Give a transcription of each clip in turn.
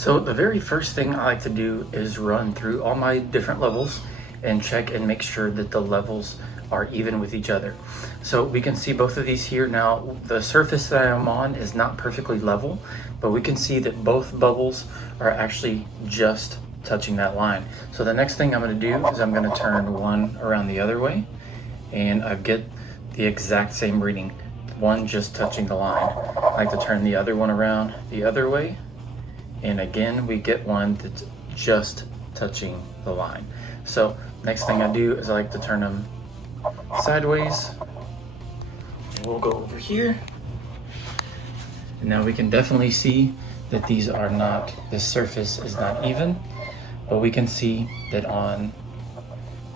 So the very first thing I like to do is run through all my different levels and check and make sure that the levels are even with each other. So we can see both of these here. Now the surface that I'm on is not perfectly level, but we can see that both bubbles are actually just touching that line. So the next thing I'm going to do is I'm going to turn one around the other way, and I get the exact same reading, one just touching the line. I like to turn the other one around the other way, and again we get one that's just touching the line. So next thing I do is I like to turn them sideways. We'll go over here, and now we can definitely see that these are not, this surface is not even, but we can see that on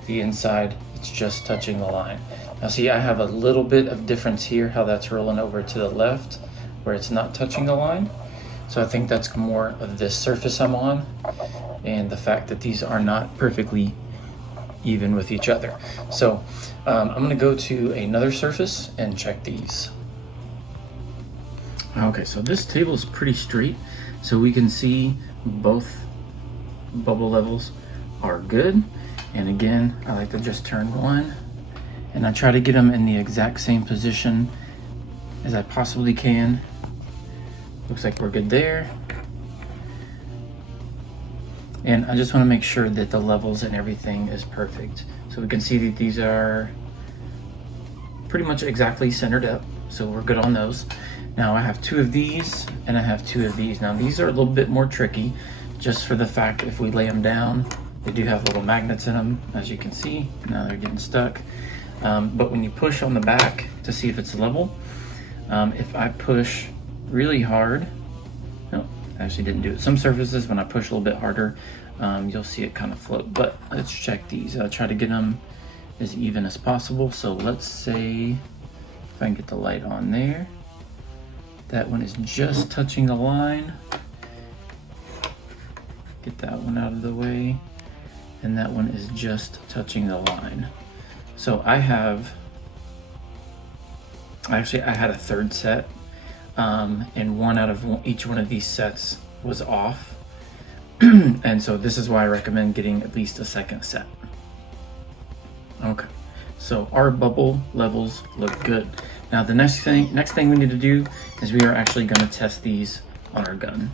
the inside it's just touching the line. Now see, I have a little bit of difference here, how that's rolling over to the left where it's not touching the line. So I think that's more of this surface I'm on and the fact that these are not perfectly even with each other. So I'm gonna go to another surface and check these. Okay, so this table is pretty straight, so we can see both bubble levels are good. And again, I like to just turn one, and I try to get them in the exact same position as I possibly can. Looks like we're good there. And I just want to make sure that the levels and everything is perfect. So we can see that these are pretty much exactly centered up, so we're good on those. Now I have two of these and I have two of these. Now these are a little bit more tricky, just for the fact if we lay them down, they do have little magnets in them, as you can see. Now they're getting stuck. But when you push on the back to see if it's level, if I push really hard, no, I actually didn't do it. Some surfaces, when I push a little bit harder, you'll see it kind of float. But let's check these. I'll try to get them as even as possible. So let's say, if I can get the light on there, that one is just touching the line. Get that one out of the way. And that one is just touching the line. So I had a third set, and one out of each one of these sets was off. And so this is why I recommend getting at least a second set. Okay, so our bubble levels look good. Now the next thing we need to do is we are actually going to test these on our gun.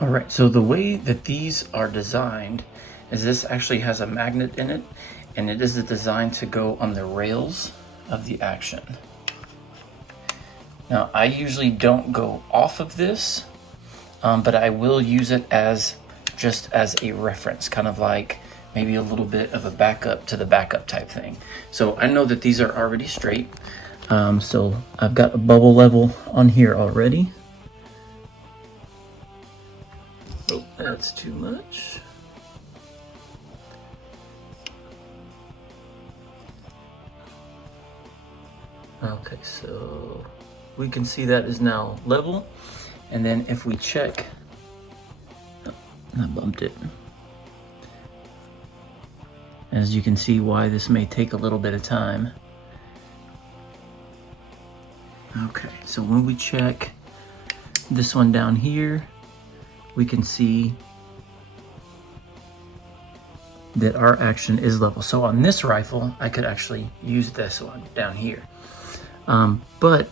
All right, so the way that these are designed is this actually has a magnet in it, and it is designed to go on the rails of the action. Now I usually don't go off of this, but I will use it as just as a reference, kind of like maybe a little bit of a backup to the backup type thing. So I know that these are already straight. So I've got a bubble level on here already. Oh, that's too much. Okay, so we can see that is now level. And then if we check, oh, I bumped it. As you can see why this may take a little bit of time. Okay, so when we check this one down here, we can see that our action is level. So on this rifle, I could actually use this one down here. But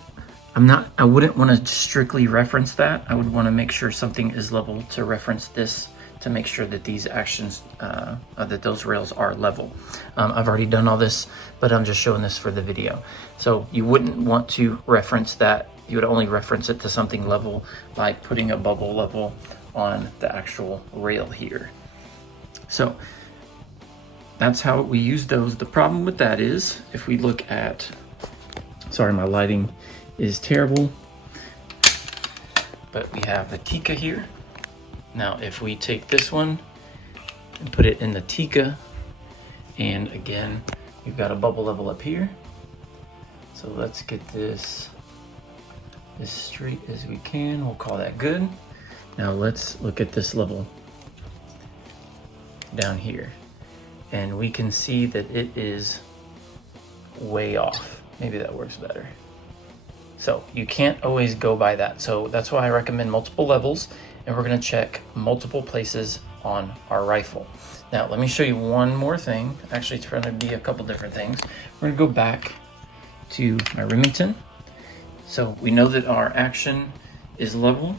I wouldn't want to strictly reference that. I would want to make sure something is level to reference this, to make sure that these actions, that those rails are level. I've already done all this, but I'm just showing this for the video. So you wouldn't want to reference that. You would only reference it to something level, like putting a bubble level on the actual rail here. So that's how we use those. The problem with that is, if we look at, sorry, my lighting is terrible, but we have the Tika here. Now, if we take this one and put it in the Tika, and again, we've got a bubble level up here. So let's get this as straight as we can. We'll call that good. Now let's look at this level down here, and we can see that it is way off. Maybe that works better. So you can't always go by that. So that's why I recommend multiple levels, and we're gonna check multiple places on our rifle. Now, let me show you one more thing. Actually, it's gonna be a couple different things. We're gonna go back to my Remington. So we know that our action is level,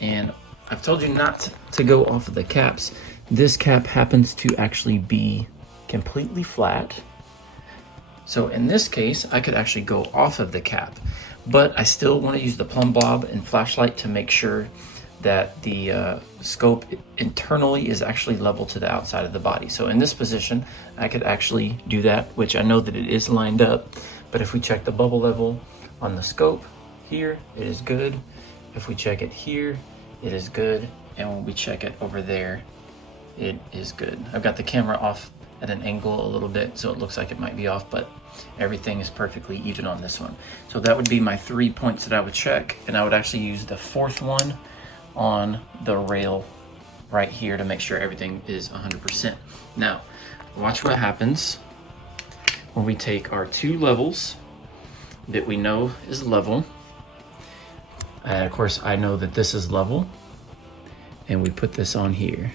and I've told you not to go off of the caps. This cap happens to actually be completely flat. So in this case, I could actually go off of the cap, but I still want to use the plumb bob and flashlight to make sure that the scope internally is actually level to the outside of the body. So in this position, I could actually do that, which I know that it is lined up, but if we check the bubble level on the scope here, it is good. If we check it here, it is good. And when we check it over there, it is good. I've got the camera off at an angle a little bit, so it looks like it might be off, but everything is perfectly even on this one. So that would be my 3 points that I would check, and I would actually use the fourth one on the rail right here to make sure everything is 100%. Now, watch what happens when we take our 2 levels that we know is level. And of course, I know that this is level, and we put this on here.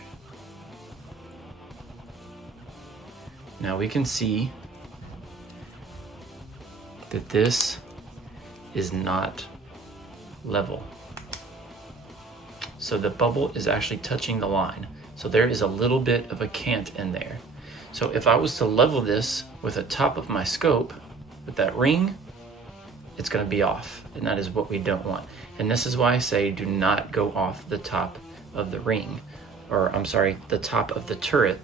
Now we can see that this is not level. So the bubble is actually touching the line. So there is a little bit of a cant in there. So if I was to level this with the top of my scope, with that ring, it's gonna be off, and that is what we don't want. And this is why I say do not go off the top of the ring, or I'm sorry, the top of the turret,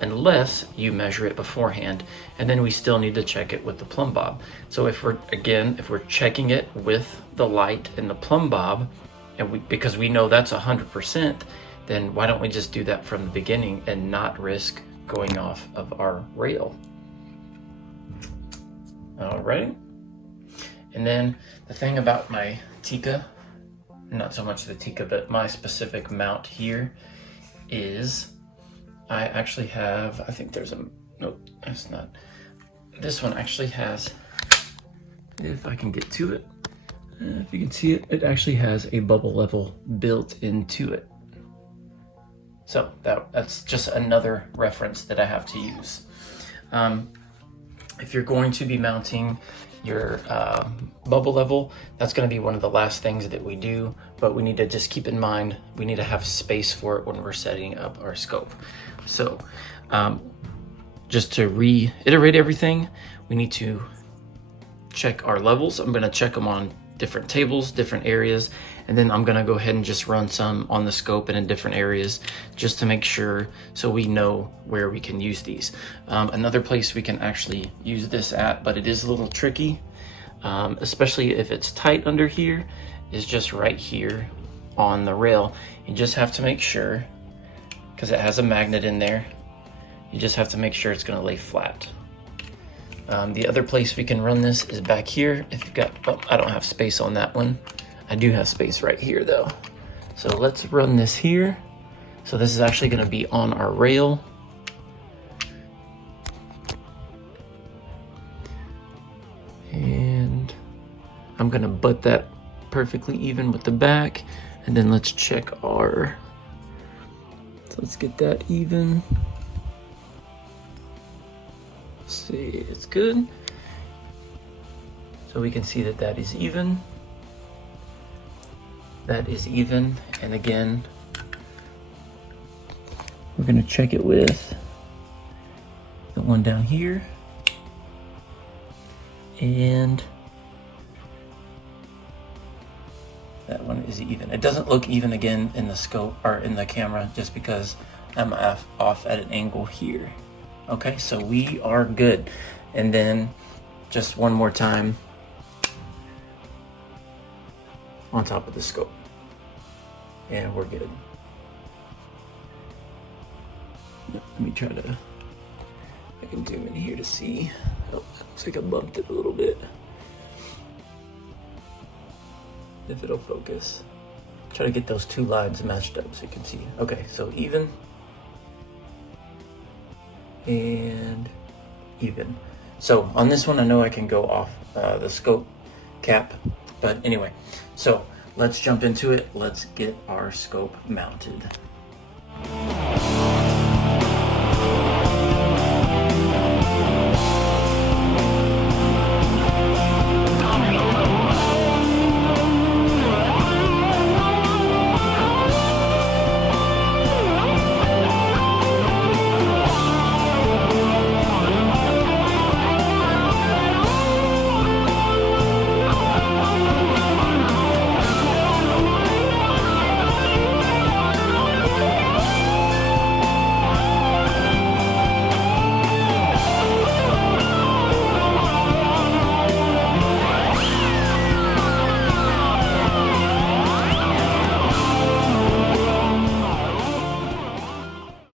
unless you measure it beforehand, and then we still need to check it with the plumb bob. So if we're checking it with the light and the plumb bob, and because we know that's 100%, then why don't we just do that from the beginning and not risk going off of our rail? All right. And then the thing about my Tika, not so much the Tika, but my specific mount here is I actually have, I think there's a, nope, that's not. This one actually has, if I can get to it, if you can see it, it actually has a bubble level built into it. So that's just another reference that I have to use. If you're going to be mounting your bubble level, that's going to be one of the last things that we do, but we need to just keep in mind, we need to have space for it when we're setting up our scope. So just to reiterate everything, we need to check our levels. I'm going to check them on different tables, different areas, and then I'm going to go ahead and just run some on the scope and in different areas just to make sure so we know where we can use these. Another place we can actually use this at, but it is a little tricky, especially if it's tight under here, is just right here on the rail. You just have to make sure, because it has a magnet in there, you just have to make sure it's going to lay flat. The other place we can run this is back here. If you've got, oh, I don't have space on that one. I do have space right here though. So let's run this here. So this is actually going to be on our rail. And I'm going to butt that perfectly even with the back. And then let's check our, so let's get that even. See, it's good. So we can see that that is even. That is even. And again, we're going to check it with the one down here. And that one is even. It doesn't look even again in the scope or in the camera just because I'm off at an angle here. Okay, so we are good. And then just one more time on top of the scope. And we're good. Let me try to, I can zoom in here to see. Oh, looks like I bumped it a little bit. If it'll focus. Try to get those two lines matched up so you can see. Okay, so even. And even. So on this one, I know I can go off the scope cap But anyway, so let's jump into it. Let's get our scope mounted.